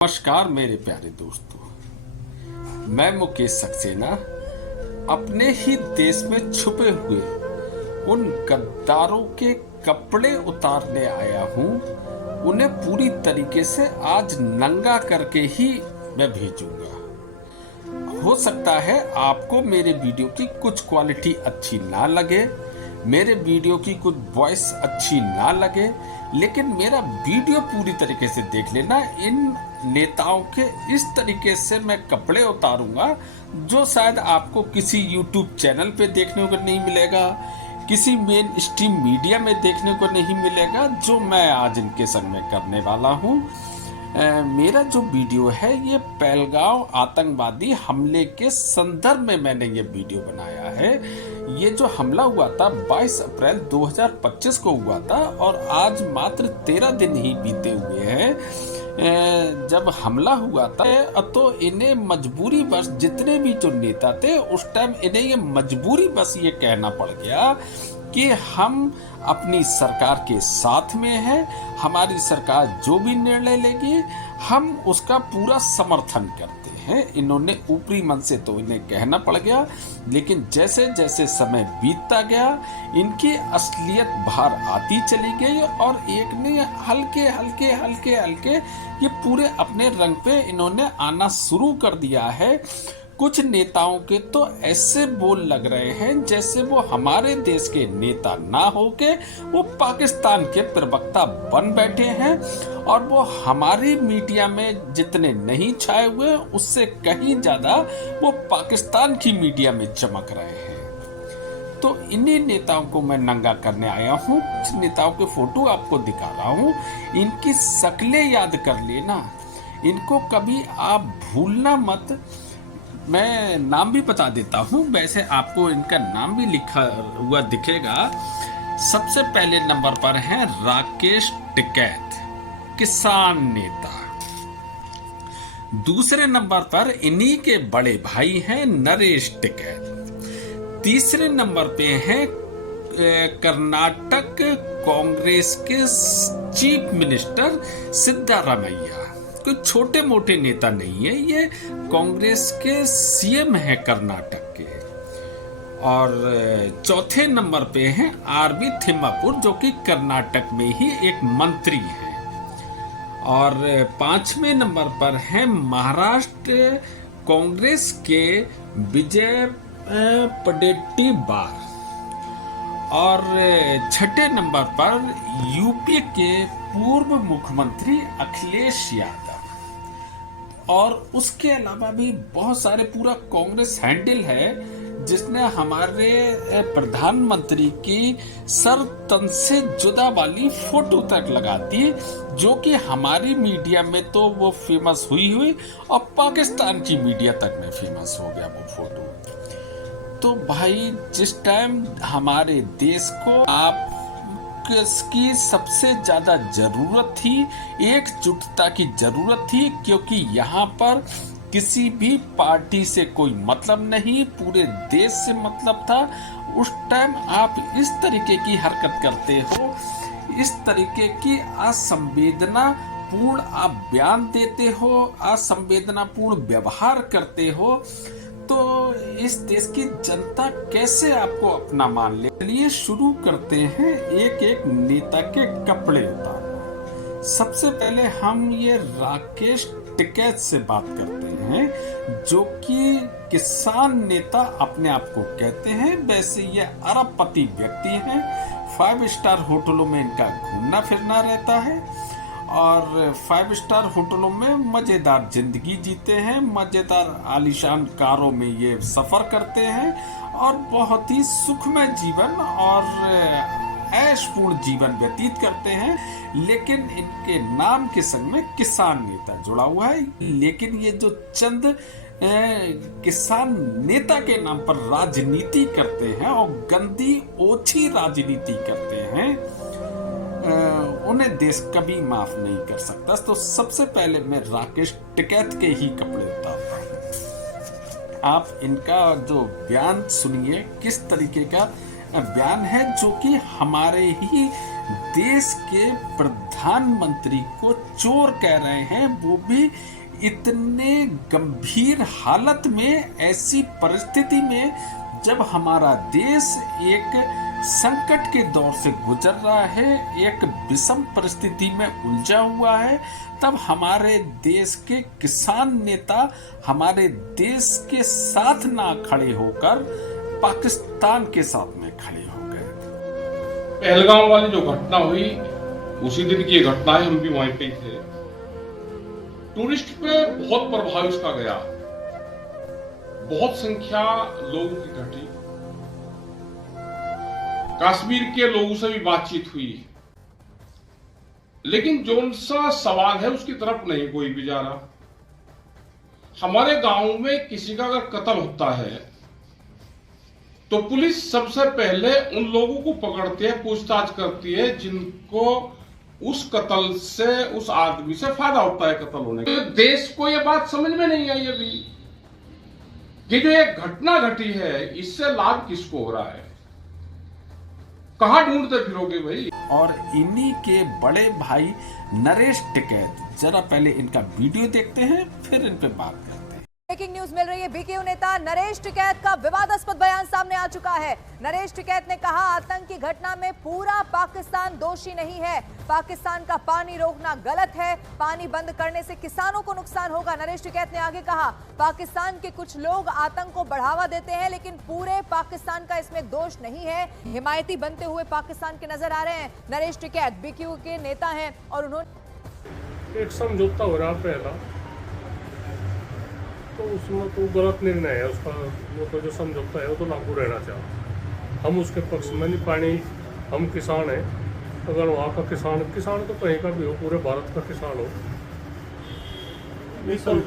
नमस्कार मेरे प्यारे दोस्तों। मैं मुकेश सक्सेना अपने ही देश में छुपे हुए उन गद्दारों के कपड़े उतारने आया हूँ। उन्हें पूरी तरीके से आज नंगा करके ही मैं भेजूंगा। हो सकता है आपको मेरे वीडियो की कुछ क्वालिटी अच्छी ना लगे, मेरे वीडियो की कुछ वॉइस अच्छी ना लगे, लेकिन मेरा वीडियो पूरी तरीके से देख लेना। इन नेताओं के इस तरीके से मैं कपड़े उतारूंगा जो शायद आपको किसी YouTube चैनल पे देखने को नहीं मिलेगा, किसी मेन स्ट्रीम मीडिया में देखने को नहीं मिलेगा, जो मैं आज इनके संग में करने वाला हूँ। मेरा जो वीडियो है ये पहलगांव आतंकवादी हमले के संदर्भ में मैंने ये वीडियो बनाया है। ये जो हमला हुआ था 22 अप्रैल 2025 को हुआ था और आज मात्र 13 दिन ही बीते हुए हैं जब हमला हुआ था। तो इन्हें मजबूरी बस, जितने भी जो नेता थे उस टाइम इन्हें ये मजबूरी बस ये कहना पड़ गया कि हम अपनी सरकार के साथ में हैं, हमारी सरकार जो भी निर्णय लेगी हम उसका पूरा समर्थन करते हैं। इन्होंने ऊपरी मन से तो इन्हें कहना पड़ गया, लेकिन जैसे जैसे समय बीतता गया इनकी असलियत बाहर आती चली गई और एक ने हल्के हल्के हल्के हल्के ये पूरे अपने रंग पे इन्होंने आना शुरू कर दिया है। कुछ नेताओं के तो ऐसे बोल लग रहे हैं जैसे वो हमारे देश के नेता ना होके वो पाकिस्तान के प्रवक्ता बन बैठे हैं और वो हमारी मीडिया में जितने नहीं छाए हुए उससे कहीं ज्यादा वो पाकिस्तान की मीडिया में चमक रहे हैं। तो इन्हीं नेताओं को मैं नंगा करने आया हूँ। कुछ नेताओं के फोटो आपको दिखा रहा हूँ, इनकी शक्लें याद कर लेना, इनको कभी आप भूलना मत। मैं नाम भी बता देता हूँ, वैसे आपको इनका नाम भी लिखा हुआ दिखेगा। सबसे पहले नंबर पर है राकेश टिकैत, किसान नेता। दूसरे नंबर पर इन्हीं के बड़े भाई हैं नरेश टिकैत। तीसरे नंबर पे हैं कर्नाटक कांग्रेस के चीफ मिनिस्टर सिद्धारमैया। कोई छोटे मोटे नेता नहीं है, ये कांग्रेस के सीएम है कर्नाटक के। और चौथे नंबर पे हैं आरबी थिम्मापुर, जो कि कर्नाटक में ही एक मंत्री हैं। और पांचवें नंबर पर हैं महाराष्ट्र कांग्रेस के विजय पडेट्टीवार। और छठे नंबर पर यूपी के पूर्व मुख्यमंत्री अखिलेश यादव। और उसके अलावा भी बहुत सारे पूरा कांग्रेस हैंडल है जिसने हमारे प्रधानमंत्री की सर तन से जुदा वाली फोटो तक लगा दी, जो कि हमारी मीडिया में तो वो फेमस हुई और पाकिस्तान की मीडिया तक में फेमस हो गया वो फोटो। तो भाई, जिस टाइम हमारे देश को आप की सबसे ज्यादा जरूरत थी, एकजुटता की जरूरत थी, क्योंकि यहाँ पर किसी भी पार्टी से कोई मतलब नहीं, पूरे देश से मतलब था। उस टाइम आप इस तरीके की हरकत करते हो, इस तरीके की असंवेदना पूर्ण आप बयान देते हो, असंवेदना पूर्ण व्यवहार करते हो, तो इस देश की जनता कैसे आपको अपना मान ले। चलिए शुरू करते हैं एक एक नेता के कपड़े उतारना। सबसे पहले हम ये राकेश टिकैत से बात करते हैं, जो कि किसान नेता अपने आप को कहते हैं। वैसे ये अरबपति व्यक्ति हैं, 5 स्टार होटलों में इनका घूमना फिरना रहता है और 5 स्टार होटलों में मजेदार जिंदगी जीते हैं, मजेदार आलीशान कारों में ये सफर करते हैं और बहुत ही सुखमय जीवन और ऐशपूर्ण जीवन व्यतीत करते हैं। लेकिन इनके नाम के संग में किसान नेता जुड़ा हुआ है। लेकिन ये जो चंद किसान नेता के नाम पर राजनीति करते हैं और गंदी ओछी राजनीति करते हैं, उन्हें देश कभी माफ नहीं कर सकता। तो सबसे पहले मैं राकेश टिकैत के ही कपड़े उतारता हूँ। आप इनका जो बयान सुनिए, किस तरीके का बयान है, जो कि हमारे ही देश के प्रधानमंत्री को चोर कह रहे हैं, वो भी इतने गंभीर हालत में, ऐसी परिस्थिति में जब हमारा देश एक संकट के दौर से गुजर रहा है, एक विषम परिस्थिति में उलझा हुआ है, तब हमारे देश के किसान नेता हमारे देश के साथ ना खड़े होकर पाकिस्तान के साथ में खड़े हो गए। पहलगाम वाली जो घटना हुई उसी दिन की घटना है, हम भी वहीं पे थे। टूरिस्ट पे बहुत प्रभाव इसका गया, बहुत संख्या लोगों की घटी, कश्मीर के लोगों से भी बातचीत हुई, लेकिन जो सा सवाल है उसकी तरफ नहीं कोई भी जा रहा। हमारे गांव में किसी का अगर कत्ल होता है तो पुलिस सबसे पहले उन लोगों को पकड़ती है, पूछताछ करती है जिनको उस कत्ल से, उस आदमी से फायदा होता है कत्ल होने का। तो देश को यह बात समझ में नहीं आई अभी कि जो एक घटना घटी है इससे लाभ किसको हो रहा है, कहां ढूंढते फिरोगे भाई। और इन्हीं के बड़े भाई नरेश टिकैत, जरा पहले इनका वीडियो देखते हैं फिर इन पे बात करते हैं। ब्रेकिंग न्यूज मिल रही है। बीकेयू नेता नरेश टिकैत का विवादास्पद बयान सामने आ चुका है। नरेश टिकैत ने कहा, आतंक की घटना में पूरा पाकिस्तान दोषी नहीं है, पाकिस्तान का पानी रोकना गलत है, पानी बंद करने से किसानों को नुकसान होगा। नरेश टिकैत ने आगे कहा, पाकिस्तान के कुछ लोग आतंक को बढ़ावा देते हैं, लेकिन पूरे पाकिस्तान का इसमें दोष नहीं है, हिमायती बनते हुए पाकिस्तान के नजर आ रहे हैं। नरेश टिकैत बीकेयू के नेता हैं और उन्होंने एक समझौता हो रहा पहला, तो उसमें तो गलत निर्णय है उसका, वो तो जो समझौता है वो तो लागू रहना चाहिए। हम उसके पक्ष में नहीं, पानी हम किसान हैं, अगर वहाँ का किसान तो कहीं का भी हो, पूरे भारत का किसान हो,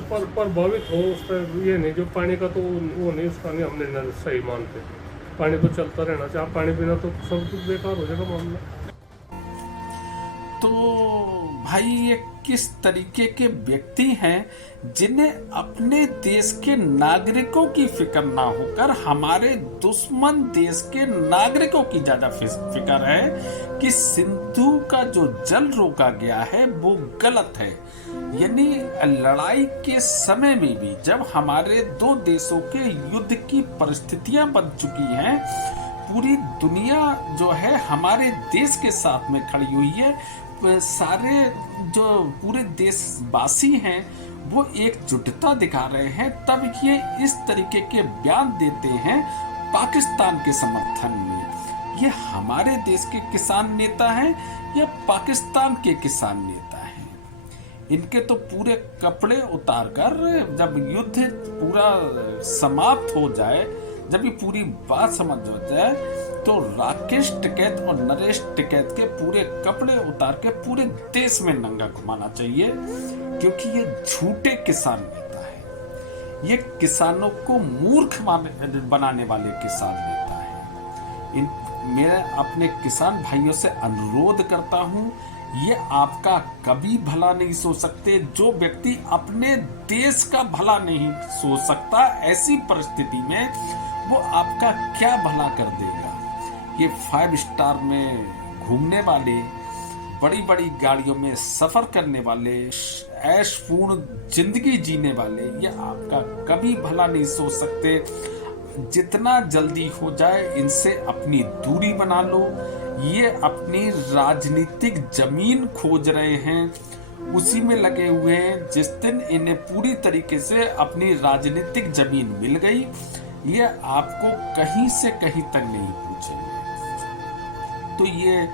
पर प्रभावित हो उस पर ये नहीं, जो पानी का तो वो नहीं, उसका नहीं हमने सही मानते। पानी तो चलता रहना चाहिए, पानी बिना तो सब कुछ बेकार हो जाएगा मामला। तो भाई ये किस तरीके के व्यक्ति हैं जिन्हें अपने देश के नागरिकों की फिक्र ना होकर हमारे दुश्मन देश के नागरिकों की ज्यादा फिक्र है कि सिंधु का जो जल रोका गया है वो गलत है। यानी लड़ाई के समय में भी जब हमारे दो देशों के युद्ध की परिस्थितियां बन चुकी हैं, पूरी दुनिया जो है हमारे देश के साथ में खड़ी हुई है, सारे जो पूरे देशवासी हैं वो एकजुटता दिखा रहे हैं, तब ये इस तरीके के बयान देते हैं पाकिस्तान के समर्थन में। ये हमारे देश के किसान नेता हैं या पाकिस्तान के किसान नेता हैं? इनके तो पूरे कपड़े उतारकर जब युद्ध पूरा समाप्त हो जाए, जब ये पूरी बात समझ हो जाए, तो राकेश टिकैत और नरेश टिकैत के पूरे कपड़े उतार के पूरे देश में नंगा घुमाना चाहिए, क्योंकि ये झूठे किसान नेता है, ये किसानों को मूर्ख बनाने वाले किसान नेता है। मैं अपने किसान भाइयों से अनुरोध करता हूं, ये आपका कभी भला नहीं सोच सकते। जो व्यक्ति अपने देश का भला नहीं सोच सकता, ऐसी परिस्थिति में वो आपका क्या भला कर देगा। ये 5 स्टार में घूमने वाले, बड़ी बड़ी गाड़ियों में सफर करने वाले, ऐशपूर्ण जिंदगी जीने वाले, ये आपका कभी भला नहीं सोच सकते। जितना जल्दी हो जाए इनसे अपनी दूरी बना लो। ये अपनी राजनीतिक जमीन खोज रहे हैं, उसी में लगे हुए हैं। जिस दिन इन्हें पूरी तरीके से अपनी राजनीतिक जमीन मिल गई, ये आपको कहीं से कहीं तक नहीं पूछेंगे। तो ये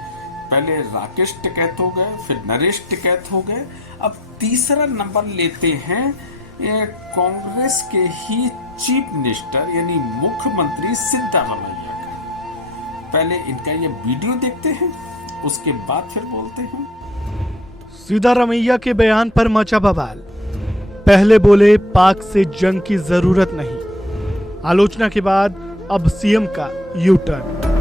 पहले राकेश टिकैत हो गए, फिर नरेश टिकैत हो गए। अब तीसरा नंबर लेते हैं कांग्रेस के ही चीफ मिनिस्टर यानी मुख्यमंत्री सिद्धारमैया का। पहले इनका ये वीडियो देखते हैं, उसके बाद फिर बोलते हैं। सिद्धारमैया के बयान पर मचा बवाल। पहले बोले पाक से जंग की जरूरत नहीं, आलोचना के बाद अब सीएम का यू टर्न।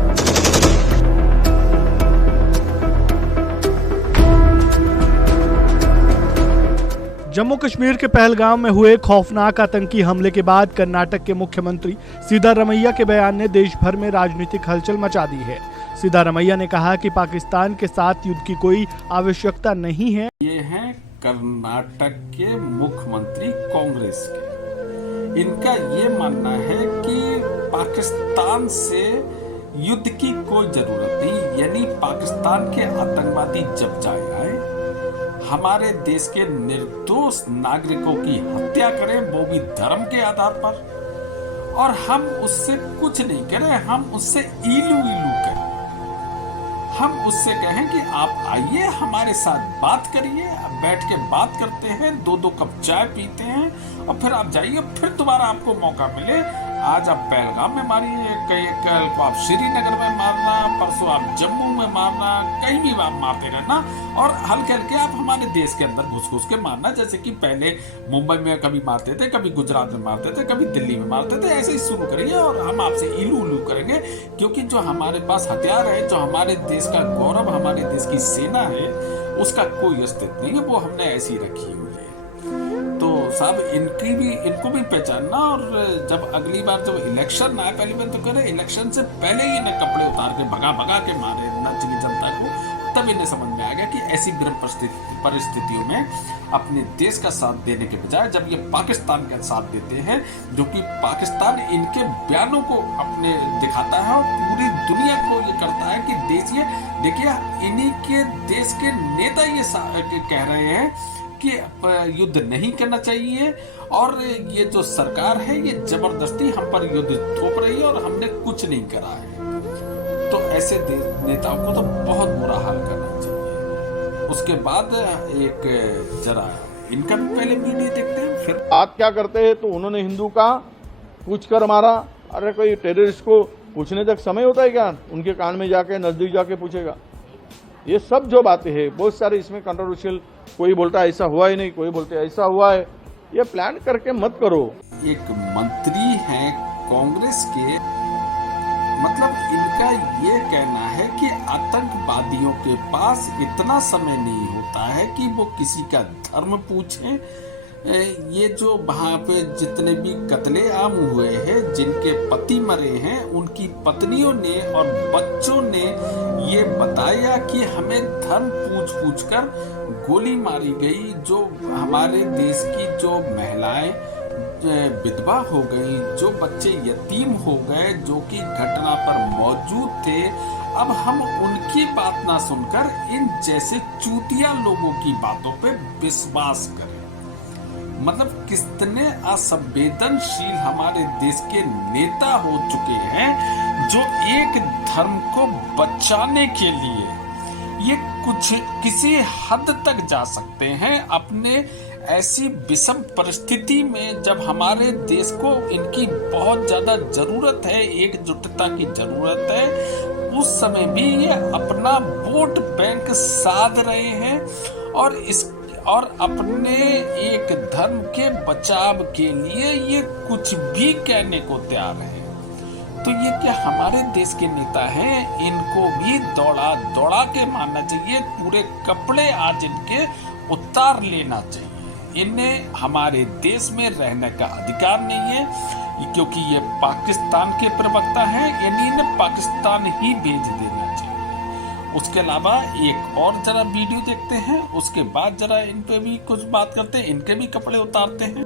जम्मू कश्मीर के पहलगाम में हुए खौफनाक आतंकी हमले के बाद कर्नाटक के मुख्यमंत्री सिद्धारमैया के बयान ने देश भर में राजनीतिक हलचल मचा दी है। सिद्धारमैया ने कहा कि पाकिस्तान के साथ युद्ध की कोई आवश्यकता नहीं है। ये हैं कर्नाटक के मुख्यमंत्री कांग्रेस के। इनका ये मानना है कि पाकिस्तान से युद्ध की कोई जरूरत नहीं, यानी पाकिस्तान के आतंकवादी जब जाए आए, हमारे देश के निर्दोष नागरिकों की हत्या करें, वो भी धर्म के आधार पर, और हम उससे कुछ नहीं करें, हम उससे इलू करें। हम उससे कहें कि आप आइए हमारे साथ बात करिए, बैठ के बात करते हैं, 2-2 कप चाय पीते हैं, और फिर आप जाइए, फिर दोबारा आपको मौका मिले, आज आप पहलगाम में मारिए, कल को आप श्रीनगर में मारना, परसों आप जम्मू में मारना, कहीं भी आप मारते रहना, और हल्के हल्के आप हमारे देश के अंदर घुस घुस के मारना। जैसे कि पहले मुंबई में कभी मारते थे, कभी गुजरात में मारते थे, कभी दिल्ली में मारते थे, ऐसे ही शुरू करिए और हम आपसे इलू करेंगे। क्योंकि जो हमारे पास हथियार है, जो हमारे देश का गौरव, हमारे देश की सेना है, उसका कोई अस्तित्व नहीं है, वो हमने ऐसी रखी हुई है। तो साहब इनको भी पहचानना, और जब अगली बार जब इलेक्शन आए, पहली बार तो करें, इलेक्शन से पहले ही इन्हें कपड़े उतार के भगा के मारे राज्य की जनता को, तब इन्हें समझ में आ गया कि ऐसी विषम परिस्थितियों में अपने देश का साथ देने के बजाय जब ये पाकिस्तान का साथ देते हैं, जो कि पाकिस्तान इनके बयानों को अपने दिखाता है और पूरी दुनिया को ये करता है कि देखिए इन्हीं के देश के नेता ये कह रहे हैं कि युद्ध नहीं करना चाहिए, और ये जो सरकार है ये जबरदस्ती हम पर युद्ध थोप रही है और हमने कुछ नहीं करा है। तो ऐसे नेताओं को तो बहुत बुरा हाल करना चाहिए। उसके बाद एक जरा इनका भी पहले वीडियो देखते हैं, फिर बात क्या करते हैं। तो उन्होंने हिंदू का पूछ कर मारा। अरे कोई टेररिस्ट को पूछने तक समय होता है क्या? उनके कान में जाके नजदीक जाके पूछेगा। ये सब जो बातें हैं बहुत सारे इसमें कंट्रोवर्शियल, कोई बोलता है ऐसा हुआ ही नहीं, कोई बोलते ऐसा हुआ है। ये प्लान करके मत करो। एक मंत्री हैं कांग्रेस के, मतलब इनका ये कहना है कि आतंकवादियों के पास इतना समय नहीं होता है कि वो किसी का धर्म पूछें। ये जो वहाँ पे जितने भी कत्लेआम हुए हैं, जिनके पति मरे हैं, उनकी पत्नियों ने और बच्चों ने ये बताया कि हमें धर्म पूछ कर गोली मारी गई। जो हमारे देश की जो महिलाएं विधवा हो गई, जो बच्चे यतीम हो गए, जो कि घटना पर मौजूद थे, अब हम उनकी बात ना सुनकर इन जैसे चूतिया लोगों की बातों पे विश्वास करें। मतलब कितने असंवेदनशील हमारे देश के नेता हो चुके हैं, जो एक धर्म को बचाने के लिए ये किसी हद तक जा सकते हैं। अपने ऐसी विषम परिस्थिति में जब हमारे देश को इनकी बहुत ज्यादा जरूरत है, एकजुटता की जरूरत है, उस समय भी ये अपना वोट बैंक साध रहे हैं और अपने एक धर्म के बचाव के लिए ये कुछ भी कहने को तैयार है। तो ये क्या हमारे देश के नेता हैं? इनको भी दौड़ा के मारना चाहिए। पूरे कपड़े आज इनके उतार लेना चाहिए। इन्हें हमारे देश में रहने का अधिकार नहीं है, क्योंकि ये पाकिस्तान के प्रवक्ता हैं। इन्हें पाकिस्तान ही भेज देना चाहिए। उसके अलावा एक और जरा वीडियो देखते हैं, उसके बाद जरा इन पे भी कुछ बात करते हैं, इनके भी कपड़े उतारते हैं।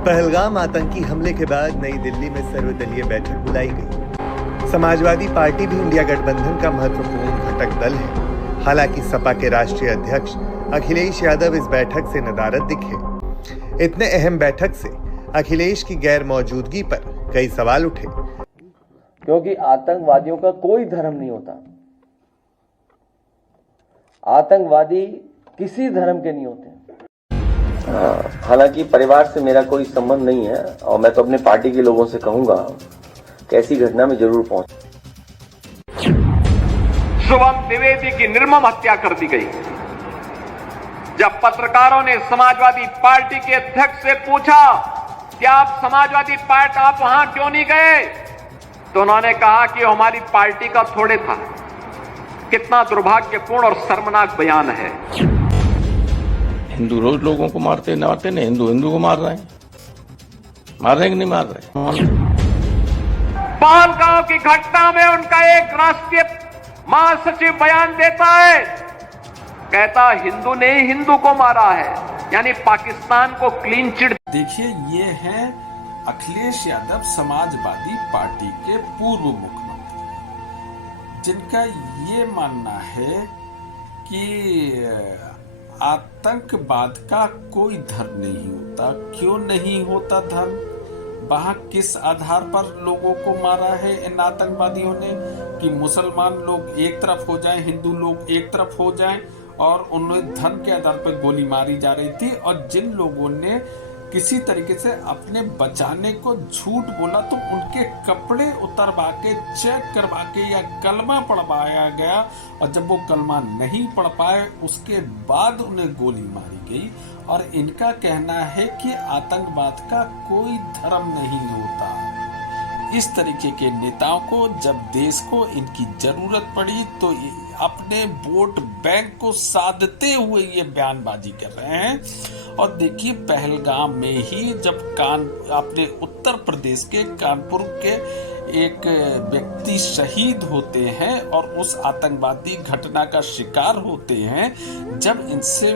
पहलगाम आतंकी हमले के बाद नई दिल्ली में सर्वदलीय बैठक बुलाई गई। समाजवादी पार्टी भी इंडिया गठबंधन का महत्वपूर्ण घटक दल है। हालांकि सपा के राष्ट्रीय अध्यक्ष अखिलेश यादव इस बैठक से नदारद दिखे। इतने अहम बैठक से अखिलेश की गैर मौजूदगी पर कई सवाल उठे, क्योंकि आतंकवादियों का कोई धर्म नहीं होता। आतंकवादी किसी धर्म के नहीं होते। हालांकि परिवार से मेरा कोई संबंध नहीं है, और मैं तो अपने पार्टी के लोगों से कहूंगा कि ऐसी घटना में जरूर पहुंच। शुभम द्विवेदी की निर्मम हत्या कर दी गई। जब पत्रकारों ने समाजवादी पार्टी के अध्यक्ष से पूछा कि आप समाजवादी पार्टी आप वहां क्यों नहीं गए, तो उन्होंने कहा कि हमारी पार्टी का थोड़े था। कितना दुर्भाग्यपूर्ण और शर्मनाक बयान है। हिंदू रोज लोगों को मारते नहीं, हिंदू को मार रहे हैं। मार रहे हैं कि नहीं मार रहे? पहलगांव की घटना में उनका एक राष्ट्रीय महासचिव बयान देता है, कहता हिंदू ने हिंदू को मारा है, यानी पाकिस्तान को क्लीन चिट। देखिए, ये है अखिलेश यादव, समाजवादी पार्टी के पूर्व मुख्यमंत्री, जिनका ये मानना है कि आतंकवाद का कोई धर्म नहीं होता। क्यों नहीं होता धर्म? वहां किस आधार पर लोगों को मारा है इन आतंकवादियों ने कि मुसलमान लोग एक तरफ हो जाएं, हिंदू लोग एक तरफ हो जाएं, और उन्हें धर्म के आधार पर गोली मारी जा रही थी। और जिन लोगों ने किसी तरीके से अपने बचाने को झूठ बोला तो उनके कपड़े उतरवा के, चेक करवा के या कलमा पढ़वाया गया, और जब वो कलमा नहीं पढ़ पाए उसके बाद उन्हें गोली मारी गई। और इनका कहना है कि आतंकवाद का कोई धर्म नहीं होता। इस तरीके के नेताओं को जब देश को इनकी जरूरत पड़ी तो अपने वोट बैंक को साधते हुए ये बयानबाजी कर रहे हैं। और देखिए, पहलगाम में ही जब अपने उत्तर प्रदेश के कानपुर के एक व्यक्ति शहीद होते हैं और उस आतंकवादी घटना का शिकार होते हैं, जब इनसे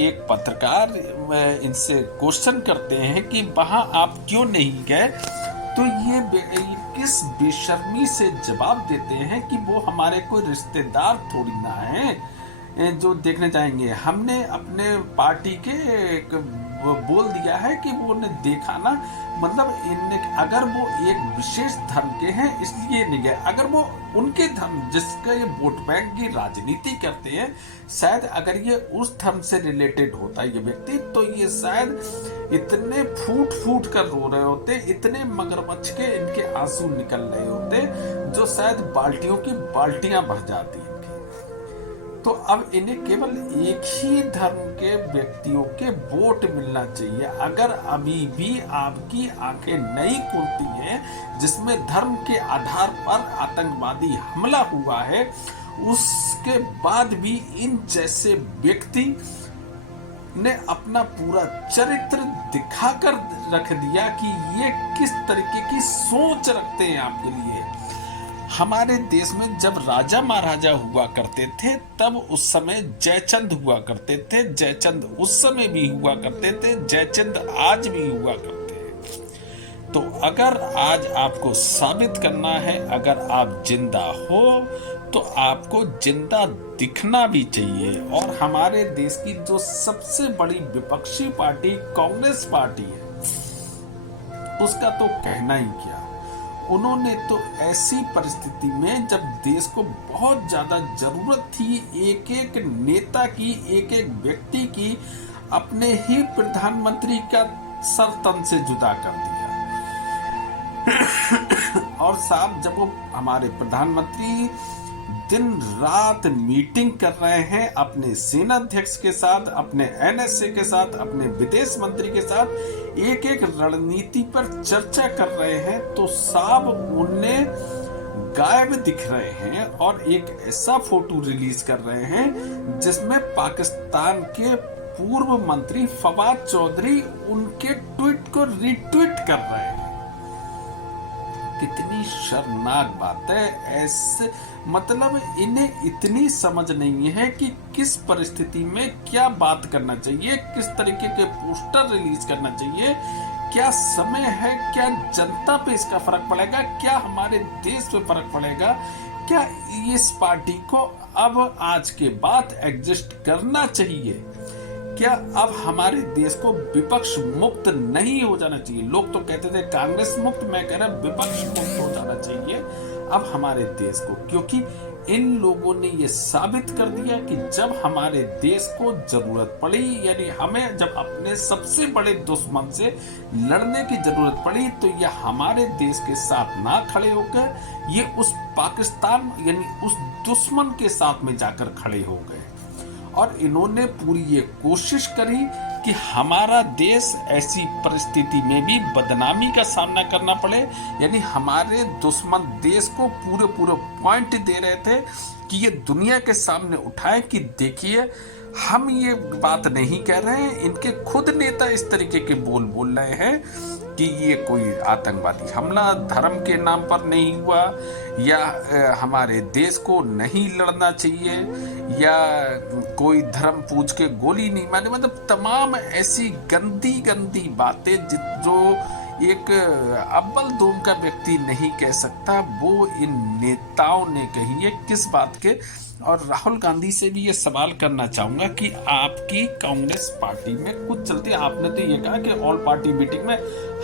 एक पत्रकार इनसे क्वेश्चन करते हैं कि वहां आप क्यों नहीं गए, तो ये किस बेशर्मी से जवाब देते हैं कि वो हमारे कोई रिश्तेदार थोड़ी ना हैं जो देखने जाएंगे। हमने अपने पार्टी के बोल दिया है कि वो ने देखा ना, मतलब अगर वो एक विशेष धर्म के हैं इसलिए नहीं गए। अगर वो उनके धर्म जिसका ये वोट बैंक की राजनीति करते हैं, शायद अगर ये उस धर्म से रिलेटेड होता ये व्यक्ति, तो ये शायद इतने फूट फूट कर रो रहे होते, इतने मगरमच्छ के इनके आंसू निकल रहे होते, जो शायद बाल्टियों की बाल्टियां भर जाती। तो अब इन्हें केवल एक ही धर्म के व्यक्तियों के वोट मिलना चाहिए। अगर अभी भी आपकी आंखें नहीं खुलती हैं जिसमें धर्म के आधार पर आतंकवादी हमला हुआ है, उसके बाद भी इन जैसे व्यक्ति ने अपना पूरा चरित्र दिखाकर रख दिया कि ये किस तरीके की सोच रखते हैं आपके लिए। हमारे देश में जब राजा महाराजा हुआ करते थे तब उस समय जयचंद हुआ करते थे, जयचंद उस समय भी हुआ करते थे, जयचंद आज भी हुआ करते हैं। तो अगर आज आपको साबित करना है, अगर आप जिंदा हो तो आपको जिंदा दिखना भी चाहिए। और हमारे देश की जो सबसे बड़ी विपक्षी पार्टी कांग्रेस पार्टी है, उसका तो कहना ही क्या। उन्होंने तो ऐसी परिस्थिति में जब देश को बहुत ज्यादा जरूरत थी एक एक नेता की, एक एक व्यक्ति की, अपने ही प्रधानमंत्री का सर तन से जुदा कर दिया। और साहब, जब वो हमारे प्रधानमंत्री दिन रात मीटिंग कर रहे हैं अपने सेनाध्यक्ष के साथ, अपने एनएसए के साथ, अपने विदेश मंत्री के साथ, एक एक रणनीति पर चर्चा कर रहे हैं, तो साहब उन्हें गायब दिख रहे हैं और एक ऐसा फोटो रिलीज कर रहे हैं जिसमें पाकिस्तान के पूर्व मंत्री फवाद चौधरी उनके ट्वीट को रीट्वीट कर रहे हैं। कितनी शर्मनाक बात है। ऐसे मतलब इन्हें इतनी समझ नहीं है कि किस परिस्थिति में क्या बात करना चाहिए, किस तरीके के पोस्टर रिलीज करना चाहिए, क्या समय है, क्या जनता पे इसका फर्क पड़ेगा, क्या हमारे देश पे फर्क पड़ेगा, क्या इस पार्टी को अब आज के बाद एग्जिस्ट करना चाहिए, क्या अब हमारे देश को विपक्ष मुक्त नहीं हो जाना चाहिए। लोग तो कहते थे कांग्रेस मुक्त, मैं कह रहा विपक्ष मुक्त हो जाना चाहिए अब हमारे देश को, क्योंकि इन लोगों ने ये साबित कर दिया कि जब हमारे देश को जरूरत पड़ी, यानी हमें जब अपने सबसे बड़े दुश्मन से लड़ने की जरूरत पड़ी, तो ये हमारे देश के साथ ना खड़े होकर ये उस पाकिस्तान यानी उस दुश्मन के साथ में जाकर खड़े हो गए। और इन्होंने पूरी ये कोशिश करी कि हमारा देश ऐसी परिस्थिति में भी बदनामी का सामना करना पड़े, यानी हमारे दुश्मन देश को पूरे पॉइंट दे रहे थे कि ये दुनिया के सामने उठाए कि देखिए हम ये बात नहीं कह रहे हैं, इनके खुद नेता इस तरीके के बोल रहे हैं कि ये कोई आतंकवादी हमला धर्म के नाम पर नहीं हुआ, या हमारे देश को नहीं लड़ना चाहिए, या कोई धर्म पूछ के गोली नहीं मारे। मतलब तमाम ऐसी गंदी गंदी बातें जो एक अव्वल दोम का व्यक्ति नहीं कह सकता, वो इन नेताओं ने कही है। किस बात के? और राहुल गांधी से भी ये सवाल करना चाहूंगा कि आपकी कांग्रेस पार्टी में कुछ चलती, आपने तो ये कहा कि ऑल पार्टी मीटिंग में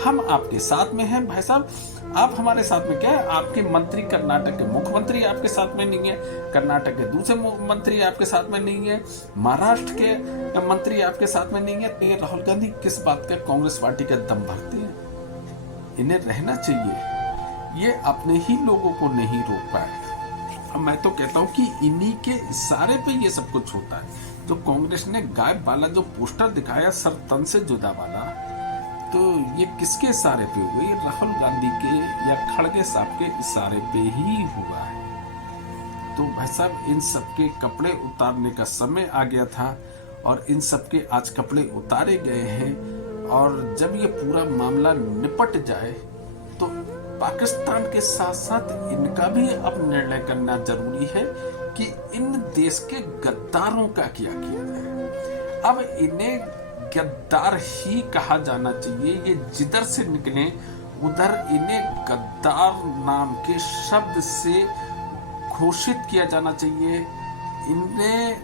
हम आपके साथ में हैं। भाई साहब, आप हमारे साथ में क्या है? आपके मंत्री, कर्नाटक के मुख्यमंत्री आपके साथ में नहीं है, कर्नाटक के दूसरे मंत्री आपके साथ में नहीं है, महाराष्ट्र के मंत्री आपके साथ में नहीं है। तो ये राहुल गांधी किस बात का कांग्रेस पार्टी का दम भरते हैं? इन्हें रहना चाहिए, ये अपने ही लोगों को नहीं रोक पाए। मैं तो कहता हूँ कि इन्हीं के इशारे पे ये सब कुछ होता है। जो कांग्रेस ने गायब वाला जो पोस्टर दिखाया सर तन से जुदा वाला, तो ये किसके इशारे पे हुआ? ये राहुल गांधी के या खड़गे साहब के इशारे पे ही हुआ है। तो भाई साहब, इन सबके कपड़े उतारने का समय आ गया था और इन सबके आज कपड़े उतारे गए हैं। और जब ये पूरा मामला निपट जाए तो पाकिस्तान के साथ साथ इनका भी अब निर्णय करना जरूरी है कि इन देश के गद्दारों का क्या किया जाए। अब इन्हें गद्दार ही कहा जाना चाहिए। ये जिधर से निकले उधर इन्हें गद्दार नाम के शब्द से घोषित किया जाना चाहिए। इन्हें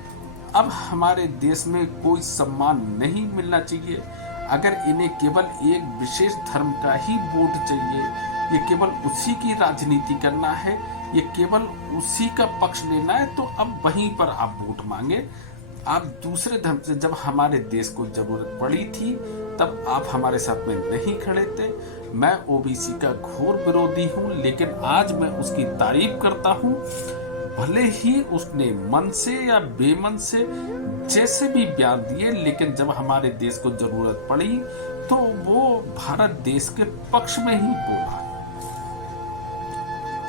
अब हमारे देश में कोई सम्मान नहीं मिलना चाहिए। अगर इन्हें केवल एक विशेष धर्म का ही वोट चाहिए, ये केवल उसी की राजनीति करना है, ये केवल उसी का पक्ष लेना है, तो अब वहीं पर आप वोट मांगे। आप दूसरे धर्म से, जब हमारे देश को जरूरत पड़ी थी तब आप हमारे साथ में नहीं खड़े थे। मैं ओबीसी का घोर विरोधी हूं, लेकिन आज मैं उसकी तारीफ करता हूं। भले ही उसने मन से या बेमन से जैसे भी बयान दिए, लेकिन जब हमारे देश को जरूरत पड़ी तो वो भारत देश के पक्ष में ही बोला।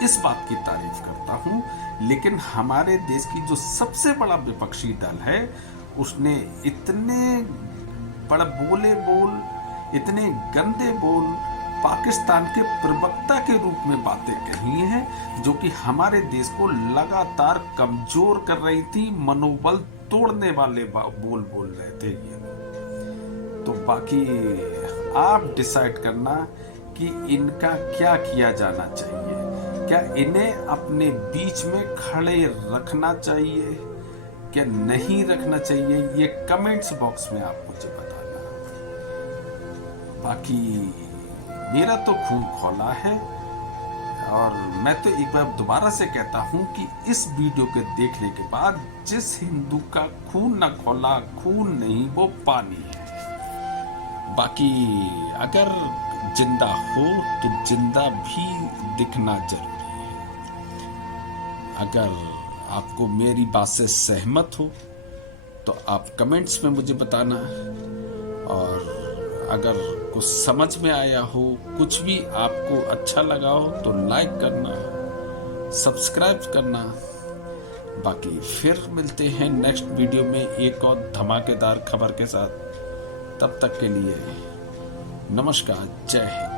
इस बात की तारीफ करता हूं। लेकिन हमारे देश की जो सबसे बड़ा विपक्षी दल है, उसने इतने बड़े बोल, इतने गंदे बोल पाकिस्तान के प्रवक्ता के रूप में बातें कही हैं, जो कि हमारे देश को लगातार कमजोर कर रही थी, मनोबल तोड़ने वाले बोल रहे थे ये। तो बाकी आप डिसाइड करना कि इनका क्या किया जाना चाहिए। क्या इन्हें अपने बीच में खड़े रखना चाहिए, क्या नहीं रखना चाहिए? ये कमेंट्स बॉक्स में आप मुझे बताना। बाकी मेरा तो खून खौला है, और मैं तो एक बार दोबारा से कहता हूं कि इस वीडियो के देखने के बाद जिस हिंदू का खून न खौला, खून नहीं वो पानी है। बाकी अगर जिंदा हो तो जिंदा भी दिखना जरूरी है। अगर आपको मेरी बात से सहमत हो तो आप कमेंट्स में मुझे बताना, और अगर कुछ समझ में आया हो, कुछ भी आपको अच्छा लगा हो तो लाइक करना, सब्सक्राइब करना। बाकी फिर मिलते हैं नेक्स्ट वीडियो में एक और धमाकेदार खबर के साथ। तब तक के लिए नमस्कार, जय हिंद।